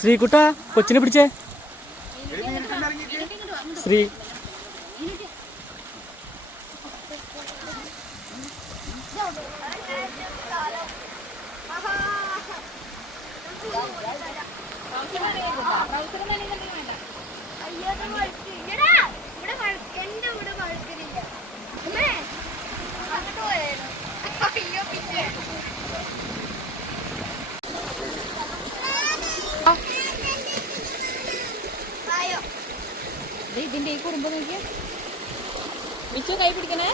ശ്രീകുട്ട കൊച്ചിനെ പിടിച്ചേ. ശ്രീ ഇതിന്റെ ഈ കുടുംബം നോക്കിയ മിച്ചു കൈ പിടിക്കണേ.